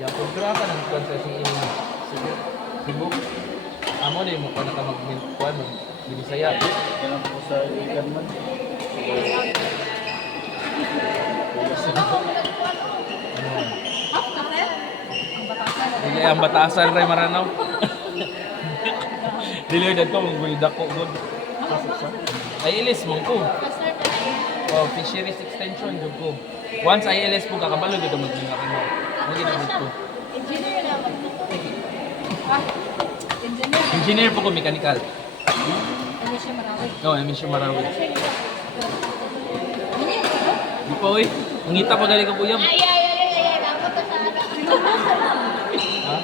Yapon kra ka ng kwan sa Cebu. Amo din mo pa naka mag-kwan Binisaya. Yan po sa ikan man. Dili ang batasan ray maranaw. Dili dad ko mong dako god. Ay ilis mong ko. Oh, fisheries extension jud ko. Once ILS po kakabalo jud mo dinga kamo. Mo gid ko. Engineer na ba? Engineer. Engineer po ko mechanical. Ano siya Marawi? No, emission Marawi. Di pa oy. Ngita pa gali ka buyam. Ay. Ako to sa Ha?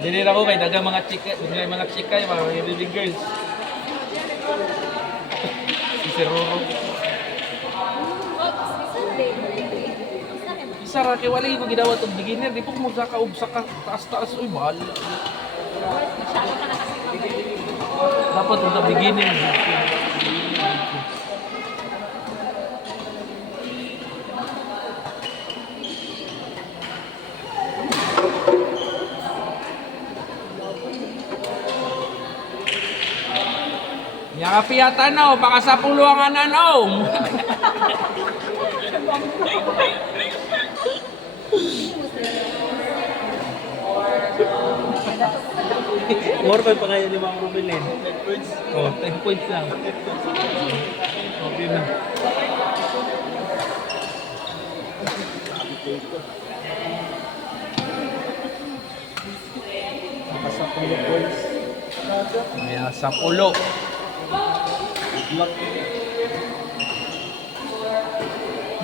Dili ra ko kay daga mga chika, mga chika, mga baby girls. Si Seroro. Isa ra kay walay ko gidawat og beginner, di po mo sa kaubsa ka taas-taas uy mahal. Dapat ug beginner. Yakapiyatan no, baka sa puluangan ano. More pa kayo ni Ma'am Rubilin. Oh, 10 points lang. Okay na. Nakasa po yung points. Kaya sa pulo.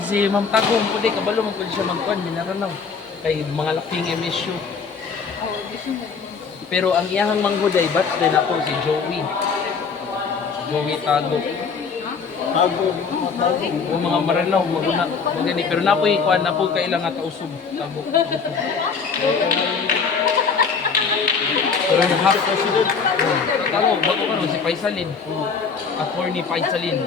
Si Ma'am Tagong po di, kabalo mo po siya magkuhan, minaranaw. Kay mga laking MSU. Pero ang iyahang manghuday, batch din ako si Joey. Joey Tago. Tago. O mga maranaw, magani. Pero napoy, kuhan na po kailang nga tausog. Tago. Pero nag-hack ko si Tago, bago ka no, si Paisalin. Attorney Paisalin.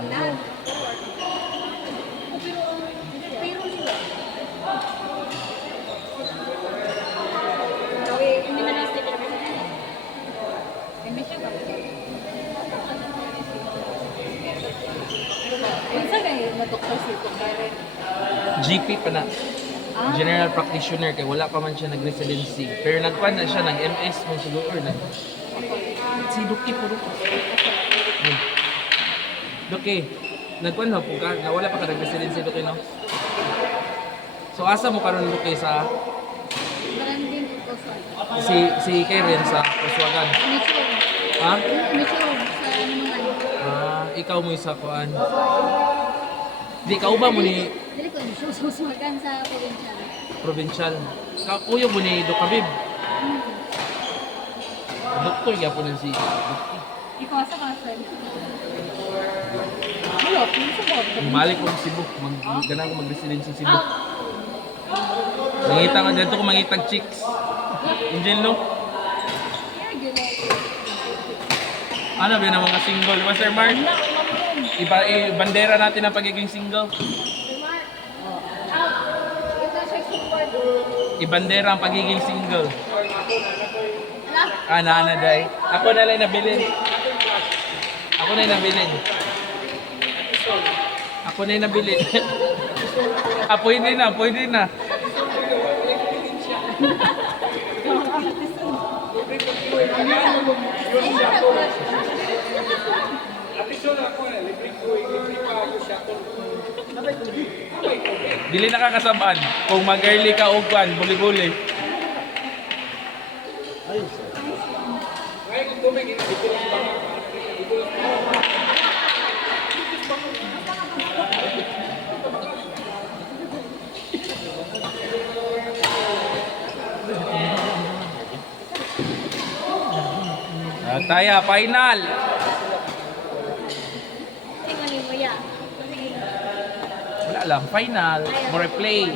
GP pa na. General practitioner kay wala pa man siya nag-residency. Pero nagkuhan na siya ng MS man siguro or nag si Duki po Duki, nagkuhan na po ka, na wala pa ka nag-residency Duki no? So asa mo karon Duki sa si Karen sa Kuswagan? Ha? Ikaw mo isa kuan. Di ka uba mo ni Dili ko susuwagan sa provincial. provincial. Kuya mo ni Dokabib. Doktor gyapon na si Duki. Ikaw sa kasal. Wala, pinsa ba? Bumalik ko sa Cebu, ganang ko mag-residency sa Cebu. Mangita ka dito ko mangitag chicks. Angel no? Ano ba na mga single? Master Mark? Bandera natin ang pagiging single. Ibandera ang pagiging single. Ana day. Ako na lang nabilin. Ako na yung nabilin. Ako na yung nabilin. Pwede na. Dili nakakasabaan kung mag-early ka o kwan, buli-buli. Taya, final! Tingnan mo ya. Wala lang, final. More play.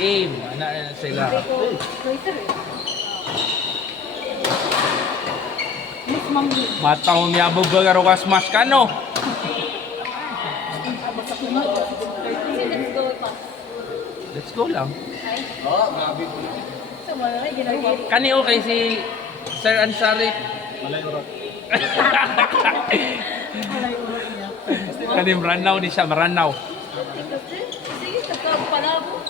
Game. Ana sila. Racer eh. Miss Mamli. Mata mo miya bugaro ka smash ka no. Kasi let's go pa. Let's go lang. Ay. So, wala na, ginagawa. Kani okay si Sir Ansari. Kani maranaw di siya maranaw. Sige, pagpalabo.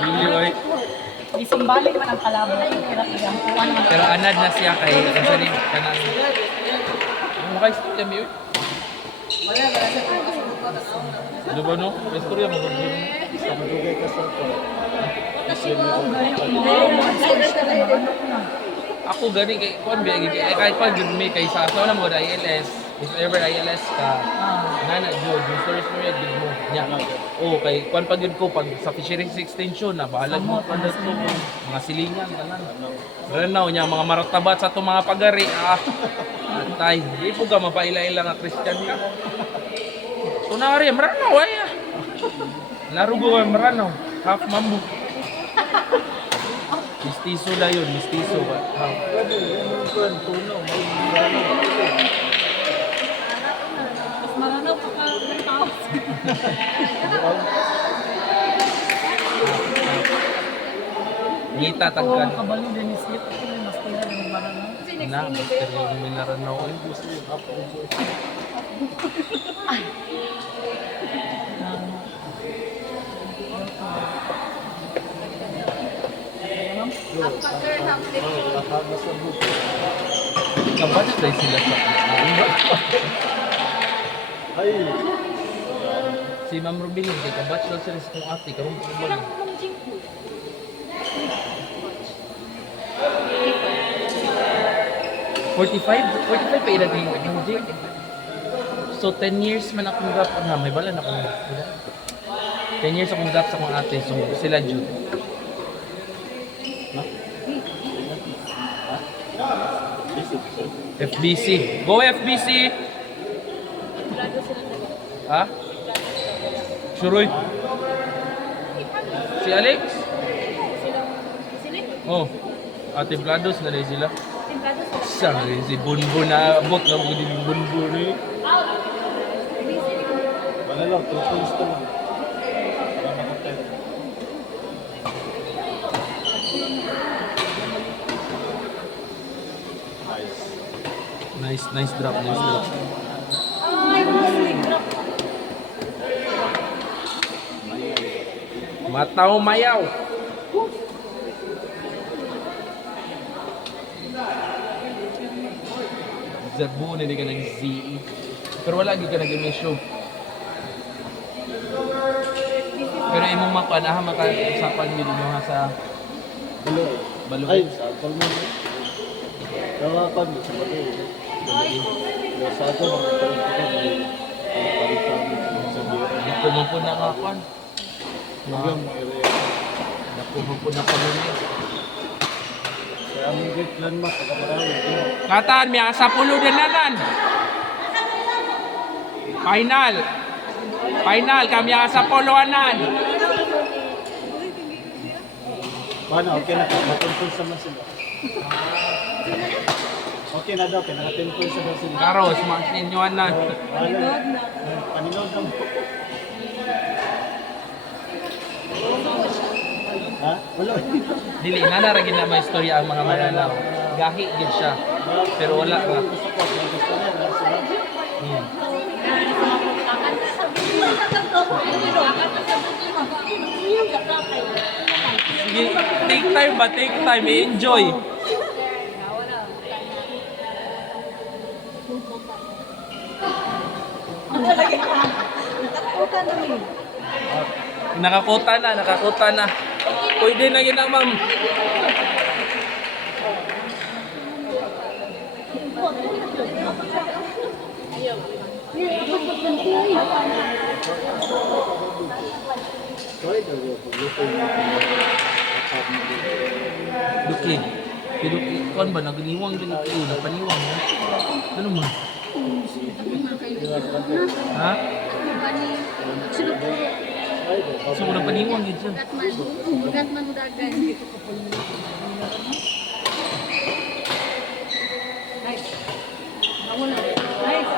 Really, oy. Gising balik man ang palabo. Pero anad na siya kay Ansari kanan. Ano kay istorya mi? Ano ba no? Istorya mo ba? Ako gani kay kon biya gid kay kon gid mi kay sa na mo da ILS. If ever ILS ka, nana jud, yung stories mo yan, gid mo. Nya. Oh, kay kon pag yun ko pag sa fisheries extension na bahalag mo pa to mga silingan tanan. Ranaw nya mga maratabat sa to mga pagari. Tay, di po ka mapaila-ila nga Christian ka. Kunari, maranaw ay. Narugo ay maranaw. Half mambu. Mistiso na yun, mistiso. Mas maranaw pa ka ng tao. Ngita tagkan. Kabalo din isip. Mas kaya ng maranaw. Kasi next Na, thing ni pero Beko. yung minaranaw ay. After half day. Kabat tayo sila sa Ay, si Ma'am Rubilin, kay kabat sila sila sa kong ate, karong Parang kumali. mamjing ko. 45 pa ilan yung technology. So 10 years man akong gap na, may bala na akong 10 years akong gap sa akong ate, so sila Jude. FBC. Go FBC! Grado sila na. Ha? Suroy. Si Alex? Sila. Oh. Ate Vlados na rin sila. Grado sila. Siya rin si Bunbun na abot na mga din Bunbun eh. wala lang, truthfulness to lang. Para makapit. Nice drop, nice drop. Ay, mostly drop. Mataw mayaw. Zabu na di ka nag-ZE. Pero wala di ka nag-emisyo. Pero imong makuan makausapan gid mo ha sa Hello. Balo. Ay, sa alcohol mo. Kaya ka sa bagay. Sa ako, mga palitan. Sa bira. Dito mo po na kakuan. Hanggang area. Dako mo po na pamilya. Kaya ang great landmark, pagkamarami. Katan, may asa pulo din nanan. Final, kami asa puluanan. Paano, okay na ka? Matungkol sa mga sila. Okay na daw, kaya nakatungkol sa mga sila. Karos, mga sinyuanan. Paninod lang. Ha? Wala. Dili, nanaragin na may istorya ang mga mananaw. Gahi gid siya. Pero wala ka. Sige, take time ba? Take time. I-enjoy. Nakakuta na. Pwede na gina, ma'am. Duki. Duki. Kuan ba? Naganiwang din ako. Napaniwang mo. Ano mo? Ha? So, muna paniwang yun siya. Ugat man dagan. Nice. Nawala. Nice.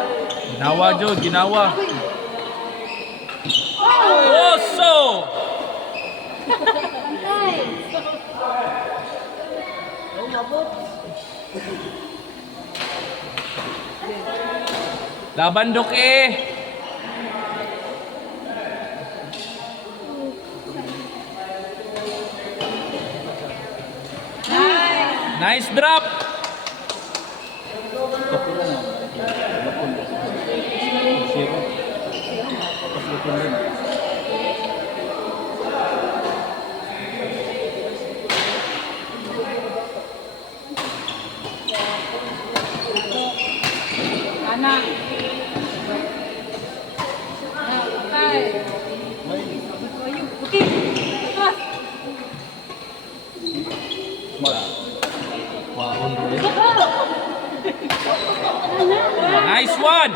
Ginawa, Jod. Ginawa. Oso! Laban dok eh. Nice drop. Kapura na. Lapon ba? Zero. Tapos lapon din. Anak. Okay. Okay. Pas. Waon bro. Nice one.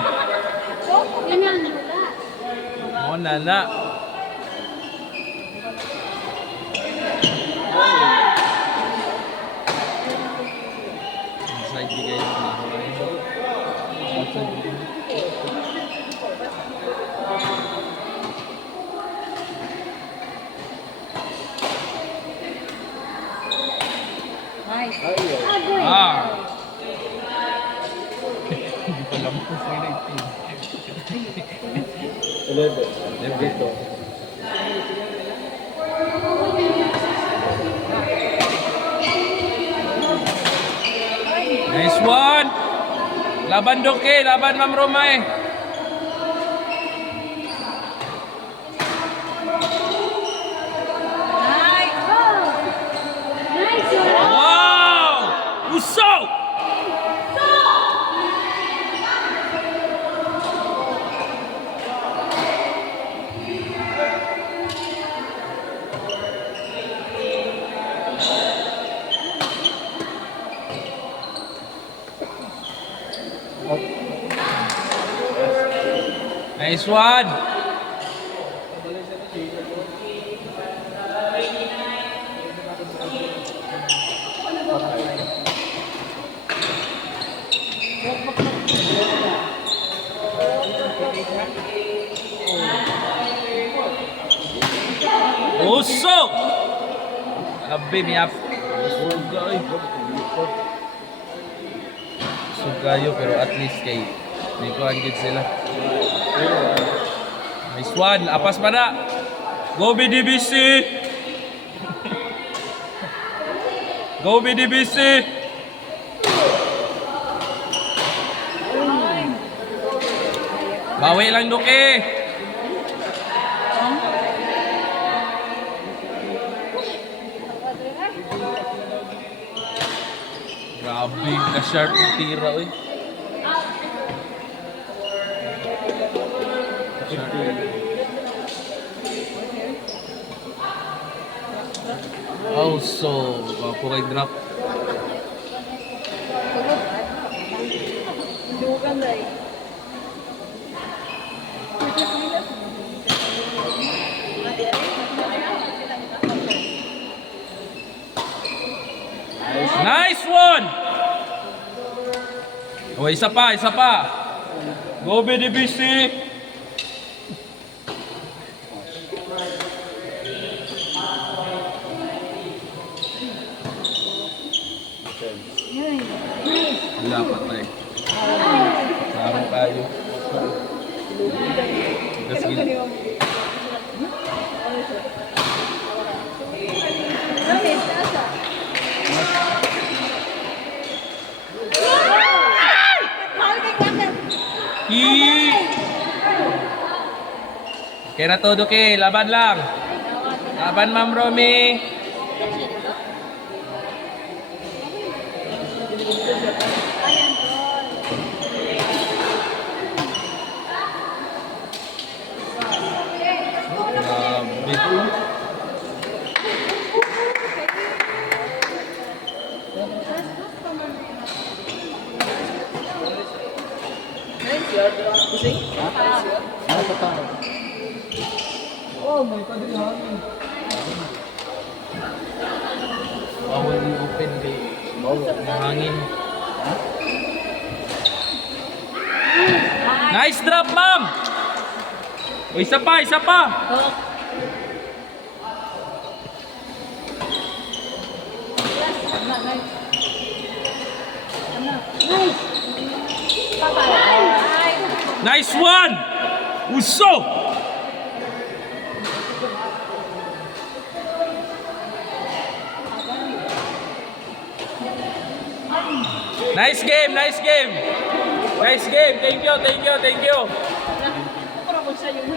Oh, nana. Inside di guys. Nice. Ah. Hindi pa lang po sa 11. Dito. Nice one. Laban Doke, laban Ma'am Romay. Nice. Wow! Uso! Nice one. Uso! Abi miyap. Sugayo pero at least kay di ko anggit sila. Nice one. Apas pa na. Go BDBC. Go BDBC. Bawi lang Duke. Grabe, ka-sharp yung tira, oy. Oh, so, pukay drop. Dugan dai. Nice one! Oh, isa pa, isa pa. Go BDBC. Wala pa tayo. Laro tayo. Sige. Kaya na todo ke, laban lang. Laban Ma'am Romy. Grabe. Ano sa tao? may kadilihanin. Bawal i-open kay hangin. Nice drop, ma'am! O, isa pa, isa pa! Oh. Yes, na, nice. Ano? Papa. Ay. Nice one! Uso! Nice game, nice game! Nice game! Thank you, thank you, thank you! Para ko siya yung